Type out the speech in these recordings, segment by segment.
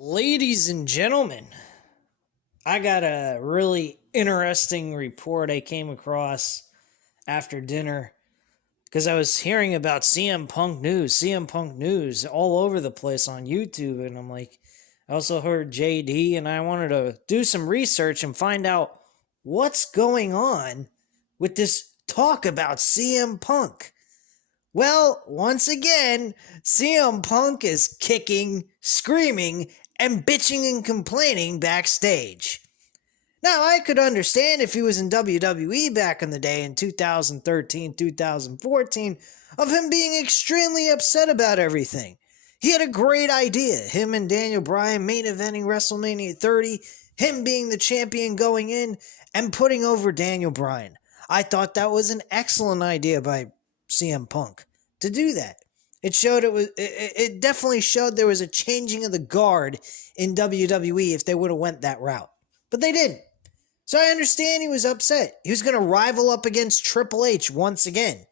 Ladies and gentlemen, I got a really interesting report I came across after dinner because I was hearing about CM Punk news all over the place on YouTube. And I'm like, I also heard JD, and I wanted to do some research and find out what's going on with this talk about CM Punk. Well, once again, CM Punk is kicking, screaming, and bitching and complaining backstage. Now, I could understand if he was in WWE back in the day in 2013, 2014, of him being extremely upset about everything. He had a great idea, him and Daniel Bryan main eventing WrestleMania 30, him being the champion going in, and putting over Daniel Bryan. I thought that was an excellent idea by CM Punk to do that. It definitely showed there was a changing of the guard in WWE if they would have went that route. But they didn't. So I understand he was upset. He was going to rival up against Triple H once again,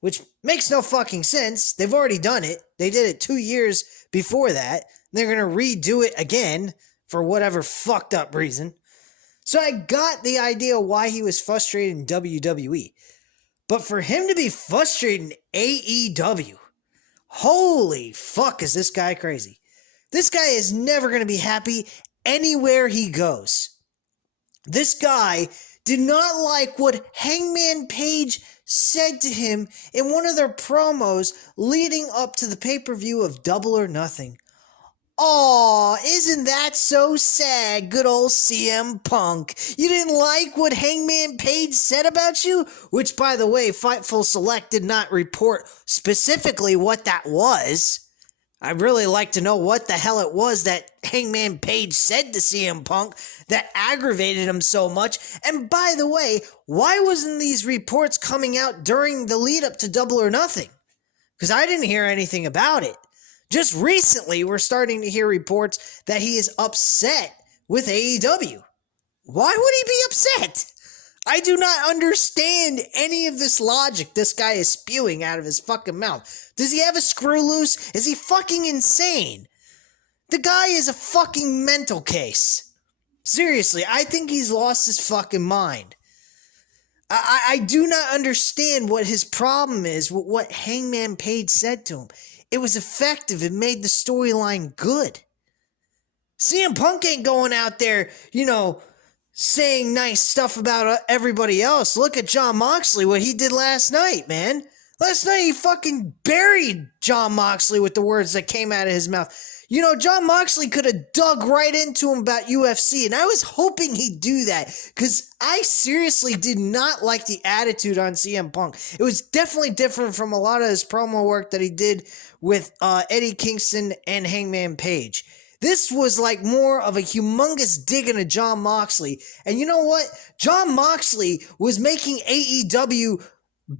which makes no fucking sense. They've already done it. They did it 2 years before that. They're going to redo it again for whatever fucked up reason. So I got the idea why he was frustrated in WWE. But for him to be frustrated in AEW, holy fuck, is this guy crazy. This guy is never going to be happy anywhere he goes. This guy did not like what Hangman Page said to him in one of their promos leading up to the pay-per-view of Double or Nothing. Aw, isn't that so sad, good old CM Punk? You didn't like what Hangman Page said about you? Which, by the way, Fightful Select did not report specifically what that was. I'd really like to know what the hell it was that Hangman Page said to CM Punk that aggravated him so much. And by the way, why wasn't these reports coming out during the lead up to Double or Nothing? Because I didn't hear anything about it. Just recently, we're starting to hear reports that he is upset with AEW. Why would he be upset? I do not understand any of this logic this guy is spewing out of his fucking mouth. Does he have a screw loose? Is he fucking insane? The guy is a fucking mental case. Seriously, I think he's lost his fucking mind. I do not understand what his problem is with what Hangman Page said to him. It was effective. It made the storyline good. CM Punk ain't going out there, saying nice stuff about everybody else. Look at Jon Moxley, what he did last night, man. Last night he fucking buried Jon Moxley with the words that came out of his mouth. Jon Moxley could have dug right into him about UFC, and I was hoping he'd do that, because I seriously did not like the attitude on CM Punk. It was definitely different from a lot of his promo work that he did with Eddie Kingston and Hangman Page. This was like more of a humongous dig into Jon Moxley. And you know what? Jon Moxley was making AEW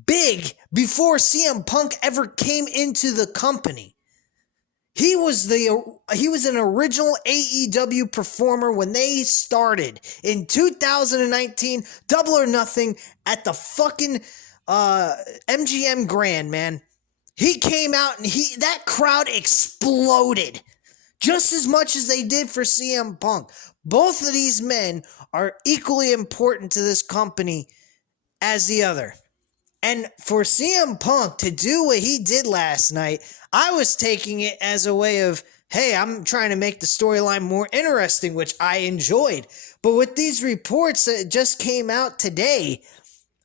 big before CM Punk ever came into the company. He was an original AEW performer when they started in 2019, Double or Nothing at the fucking MGM Grand, man. He came out and that crowd exploded just as much as they did for CM Punk. Both of these men are equally important to this company as the other. And for CM Punk to do what he did last night, I was taking it as a way of, hey, I'm trying to make the storyline more interesting, which I enjoyed. But with these reports that just came out today,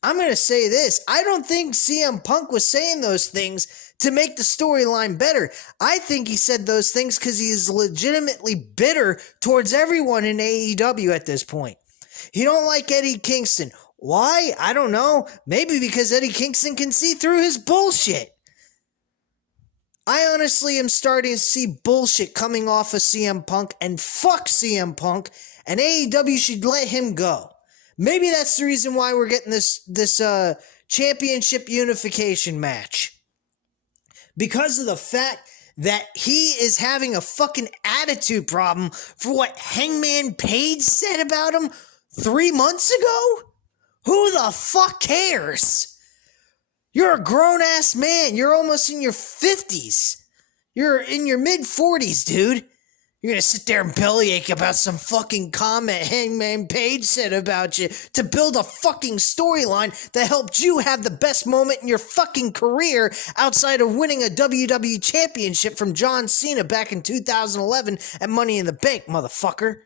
I'm going to say this. I don't think CM Punk was saying those things to make the storyline better. I think he said those things because he is legitimately bitter towards everyone in AEW at this point. He don't like Eddie Kingston. Why? I don't know. Maybe because Eddie Kingston can see through his bullshit. I honestly am starting to see bullshit coming off of CM Punk, and fuck CM Punk, and AEW should let him go. Maybe that's the reason why we're getting this championship unification match. Because of the fact that he is having a fucking attitude problem for what Hangman Page said about him 3 months ago? Who the fuck cares? You're a grown-ass man. You're almost in your 50s. You're in your mid-40s, dude. You're gonna sit there and bellyache about some fucking comment Hangman Page said about you to build a fucking storyline that helped you have the best moment in your fucking career outside of winning a WWE championship from John Cena back in 2011 at Money in the Bank, motherfucker.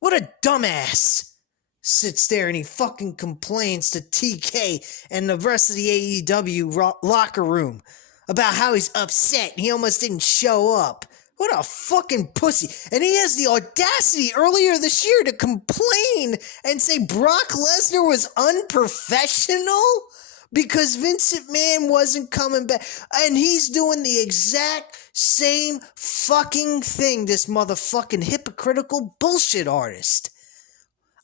What a dumbass. Sits there and he fucking complains to TK and the rest of the AEW locker room about how he's upset and he almost didn't show up. What a fucking pussy. And he has the audacity earlier this year to complain and say Brock Lesnar was unprofessional because Vince McMahon wasn't coming back. And he's doing the exact same fucking thing, this motherfucking hypocritical bullshit artist.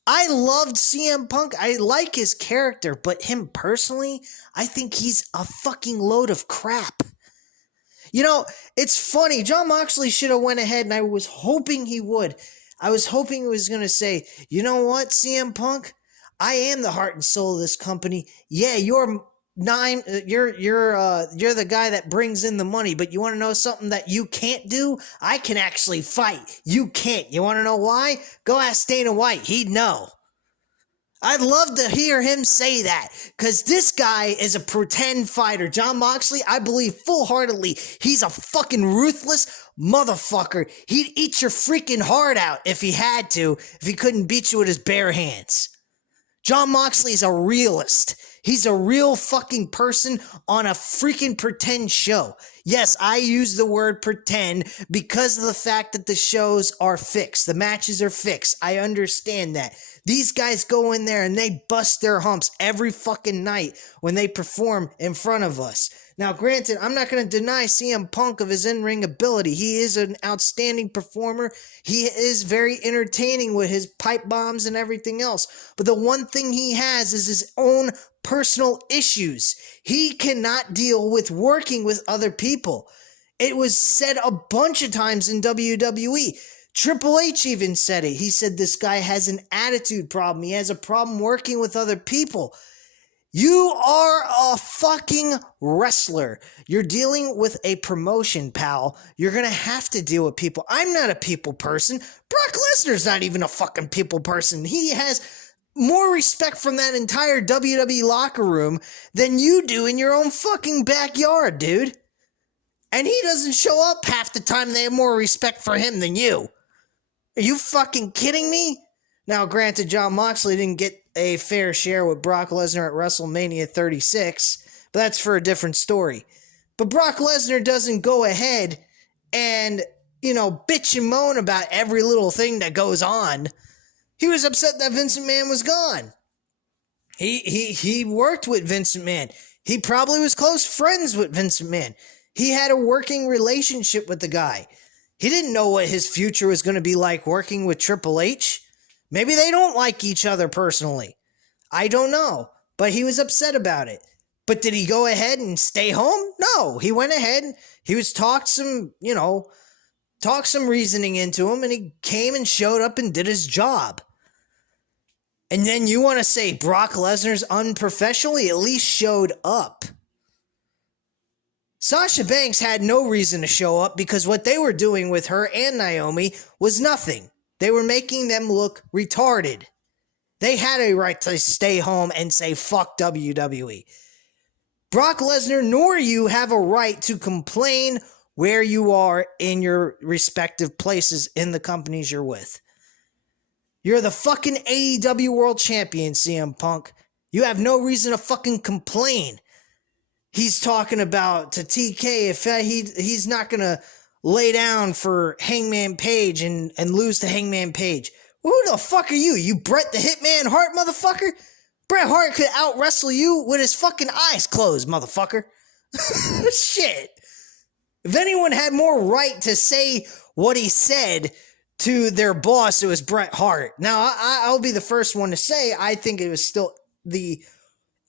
I loved CM Punk. I like his character, but him personally, I think he's a fucking load of crap. You know, it's funny. Jon Moxley should have went ahead, and I was hoping he would. I was hoping he was going to say, you know what, CM Punk? I am the heart and soul of this company. Yeah, you're the guy that brings in the money, but you want to know something that you can't do? I can actually fight. You can't. You want to know why? Go ask Dana White. He'd know. I'd love to hear him say that, because this guy is a pretend fighter. Jon Moxley, I believe full-heartedly, he's a fucking ruthless motherfucker. He'd eat your freaking heart out if he had to, if he couldn't beat you with his bare hands. Jon Moxley's a realist. He's a real fucking person on a freaking pretend show. Yes, I use the word pretend because of the fact that the shows are fixed. The matches are fixed. I understand that. These guys go in there and they bust their humps every fucking night when they perform in front of us. Now, granted, I'm not going to deny CM Punk of his in-ring ability. He is an outstanding performer. He is very entertaining with his pipe bombs and everything else. But the one thing he has is his own personal issues. He cannot deal with working with other people. It was said a bunch of times in WWE. Triple H even said it. He said this guy has an attitude problem. He has a problem working with other people. You are a fucking wrestler. You're dealing with a promotion, pal. You're going to have to deal with people. I'm not a people person. Brock Lesnar's not even a fucking people person. He has more respect from that entire WWE locker room than you do in your own fucking backyard, dude. And he doesn't show up half the time. They have more respect for him than you. Are you fucking kidding me? Now, granted, Jon Moxley didn't get a fair share with Brock Lesnar at WrestleMania 36, but that's for a different story. But Brock Lesnar doesn't go ahead and, bitch and moan about every little thing that goes on. He was upset that Vince McMahon was gone. He worked with Vince McMahon. He probably was close friends with Vince McMahon. He had a working relationship with the guy. He didn't know what his future was going to be like working with Triple H. Maybe they don't like each other personally. I don't know. But he was upset about it. But did he go ahead and stay home? No. He went ahead. He was talked some reasoning into him, and he came and showed up and did his job. And then you want to say Brock Lesnar's unprofessional? He at least showed up. Sasha Banks had no reason to show up because what they were doing with her and Naomi was nothing. They were making them look retarded. They had a right to stay home and say, fuck WWE. Brock Lesnar nor you have a right to complain where you are in your respective places in the companies you're with. You're the fucking AEW World Champion, CM Punk. You have no reason to fucking complain. He's talking about to TK if he's not going to lay down for Hangman Page and lose to Hangman Page. Who the fuck are you? You Bret the Hitman Hart, motherfucker? Bret Hart could out-wrestle you with his fucking eyes closed, motherfucker. Shit. If anyone had more right to say what he said to their boss, it was Bret Hart. Now, I'll be the first one to say I think it was still the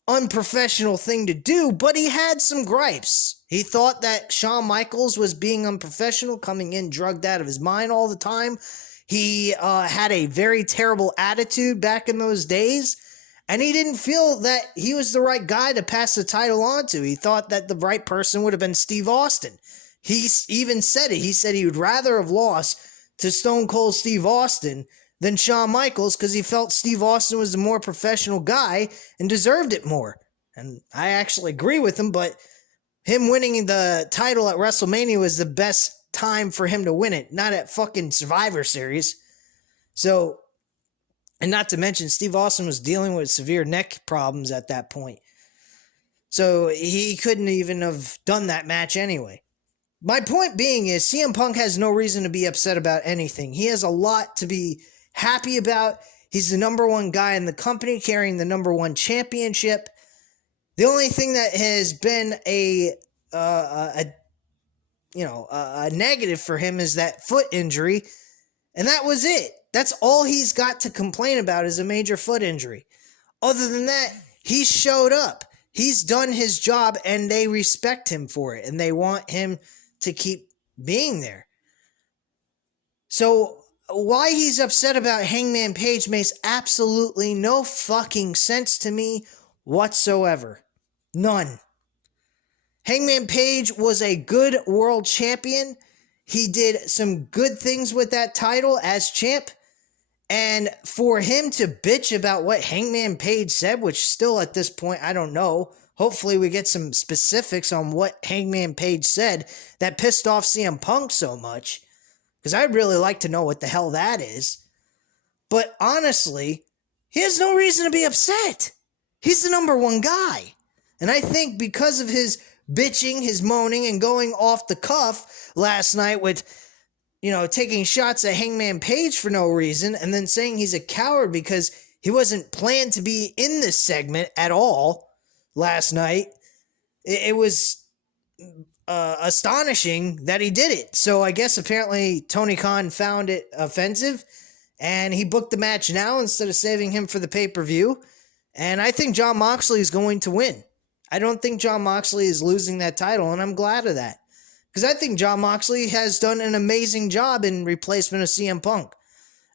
unprofessional thing to do, but he had some gripes. He thought that Shawn Michaels was being unprofessional, coming in drugged out of his mind all the time. He had a very terrible attitude back in those days, and he didn't feel that he was the right guy to pass the title on to. He thought that the right person would have been Steve Austin. He even said it. He said he would rather have lost to Stone Cold Steve Austin than Shawn Michaels because he felt Steve Austin was the more professional guy and deserved it more. And I actually agree with him, but him winning the title at WrestleMania was the best time for him to win it, not at fucking Survivor Series. So, and not to mention, Steve Austin was dealing with severe neck problems at that point. So he couldn't even have done that match anyway. My point being is CM Punk has no reason to be upset about anything. He has a lot to be happy about. He's the number one guy in the company, carrying the number one championship. The only thing that has been a negative for him is that foot injury, and that was it. That's all he's got to complain about is a major foot injury. Other than that, he showed up. He's done his job, and they respect him for it, and they want him to keep being there. So why he's upset about Hangman Page makes absolutely no fucking sense to me whatsoever. None. Hangman Page was a good world champion. He did some good things with that title as champ. And for him to bitch about what Hangman Page said, which still at this point, I don't know. Hopefully we get some specifics on what Hangman Page said that pissed off CM Punk so much. Because I'd really like to know what the hell that is. But honestly, he has no reason to be upset. He's the number one guy. And I think because of his bitching, his moaning, and going off the cuff last night with, taking shots at Hangman Page for no reason, and then saying he's a coward because he wasn't planned to be in this segment at all last night, it was astonishing that he did it. So I guess apparently Tony Khan found it offensive, and he booked the match now instead of saving him for the pay-per-view. And I think Jon Moxley is going to win. I don't think Jon Moxley is losing that title, and I'm glad of that. Because I think Jon Moxley has done an amazing job in replacement of CM Punk.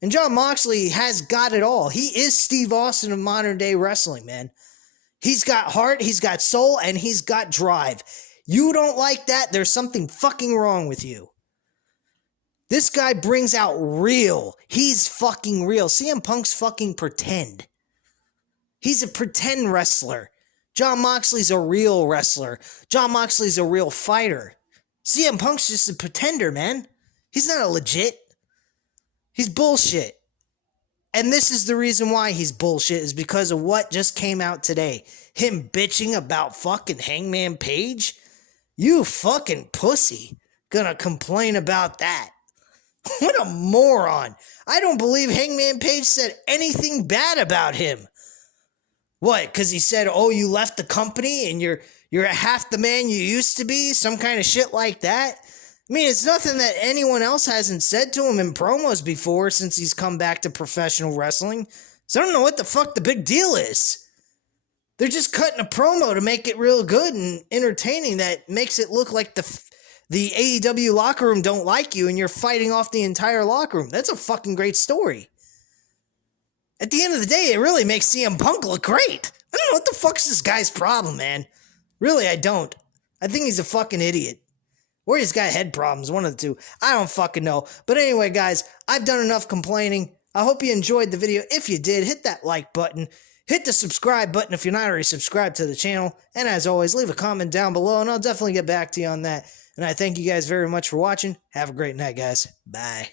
And Jon Moxley has got it all. He is Steve Austin of modern-day wrestling, man. He's got heart, he's got soul, and he's got drive. You don't like that, there's something fucking wrong with you. This guy brings out real. He's fucking real. CM Punk's fucking pretend. He's a pretend wrestler. Jon Moxley's a real wrestler. Jon Moxley's a real fighter. CM Punk's just a pretender, man. He's not a legit. He's bullshit. And this is the reason why he's bullshit, is because of what just came out today. Him bitching about fucking Hangman Page? You fucking pussy. Gonna complain about that. What a moron. I don't believe Hangman Page said anything bad about him. What, because he said, oh, you left the company and you're half the man you used to be? Some kind of shit like that? I mean, it's nothing that anyone else hasn't said to him in promos before since he's come back to professional wrestling. So I don't know what the fuck the big deal is. They're just cutting a promo to make it real good and entertaining that makes it look like the AEW locker room don't like you and you're fighting off the entire locker room. That's a fucking great story. At the end of the day, it really makes CM Punk look great. I don't know what the fuck's this guy's problem, man. Really, I don't. I think he's a fucking idiot. Or he's got head problems, one of the two. I don't fucking know. But anyway, guys, I've done enough complaining. I hope you enjoyed the video. If you did, hit that like button. Hit the subscribe button if you're not already subscribed to the channel. And as always, leave a comment down below, and I'll definitely get back to you on that. And I thank you guys very much for watching. Have a great night, guys. Bye.